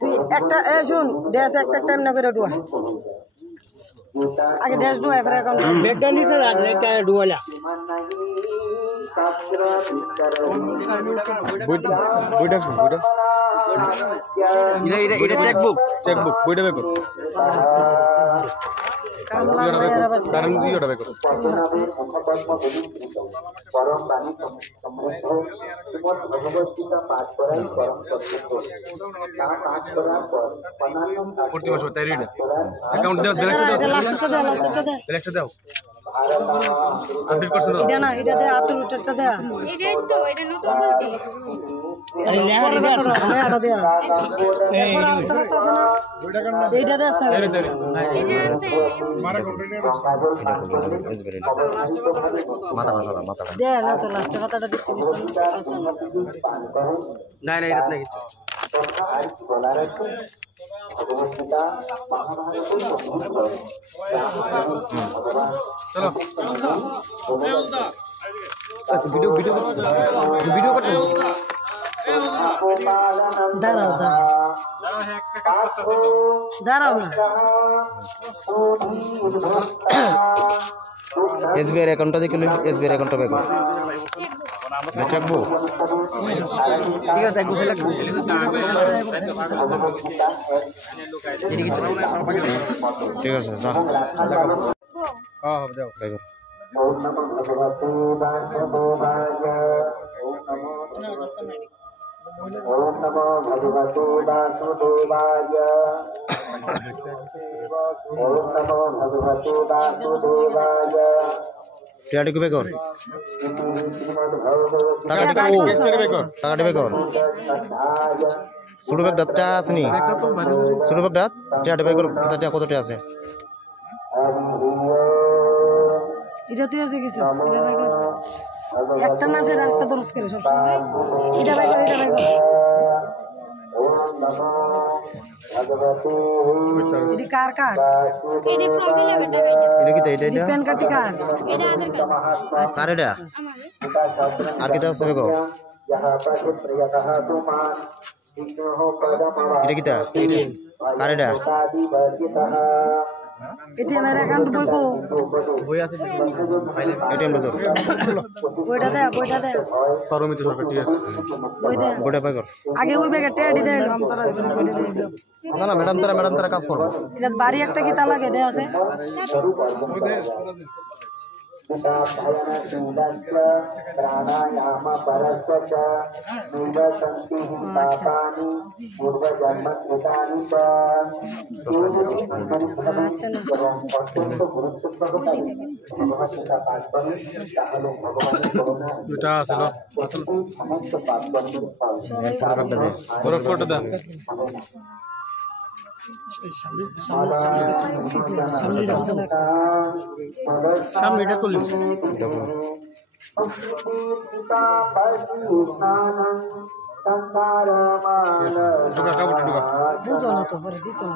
তুই একটা শুন ড্যাশ একটা টাইম না করে ডুয়া আগে ড্যাশ ডুয়া এফআর অ্যাকাউন্ট বেগটা নিচে রাখলে তা ডুয়ালা এটা চেকবুক বইটা বের কর কারণ দিওটা বের কর প্রতি মাসে তাই রিড অ্যাকাউন্ট দাও ব্যালেন্সটা দাও আপডেট করছ না এটা না এটা দে আতুর উত্তরটা দে এটাই তো এটা নতুন বলছি আরে লেহারি দে এটা দে এরপর আরেকটা কথা আছে না এইটা দে আসতে এটা মাথা দে না তো লাস্টে কথাটা দিতে না এটা না কিছু চলো ভিডিও করছো দাঁড়াও দাঁড়াও না এসবিআই অ্যাকাউন্টটা দেখে এসবিআই অ্যাকাউন্টটা বের করো দেখবো ঠিক আছে গুছে লাগবে ঠিক আছে যা হ্যাঁ যাও বের করো ओम नमो भगवते वासुदेवाय ओम नमो भगवते वासुदेवाय ओम नमो भगवते वासुदेवाय টিয়াটি কবে কর টাকাটি বের কর ছোট ব্যাগ ডাটা আছে নি ছোট ব্যাগ ডাট টিয়াটি বের কর কতটা আছে এটা তুই আছে কিছু এটা ভাই কর একটা না সে আরেকটা দরজ করে সব সময় এটা ভাই কর এটা কার কার এটা ফর্ম ফিল আপ টাকা এটা কি এটা প্যান কার্ড কার এটা আধার কার্ড কার এটা আর কি আছে বের কর এটা কি তা কার এটা এটিএম এর অ্যাকাউন্ট বই কো বই আছে এটিএম লো ধর বইটা দে পারমিত সরকার ঠিক আছে বই দে বইটা পাই কর আগে ওই ব্যাগে টেডি দে নাম তোরা বইটা দে না না ম্যাডাম তারা কাজ করবে এটা বাড়ি একটা কি তা লাগে দে আছে प्राणायाम परस्वच निर्वसन्ति पापानि पूर्वजन्मकृतानि च অত্যন্ত গুরুত্ব সহকারে ভগবতীটা পাঠ করেন তাহলে ভগবানের করুণা সমস্ত পাপ কর্মের ফল ফটো দে সামনেটা তুলি দেখো বুঝো না তো পরে দিত না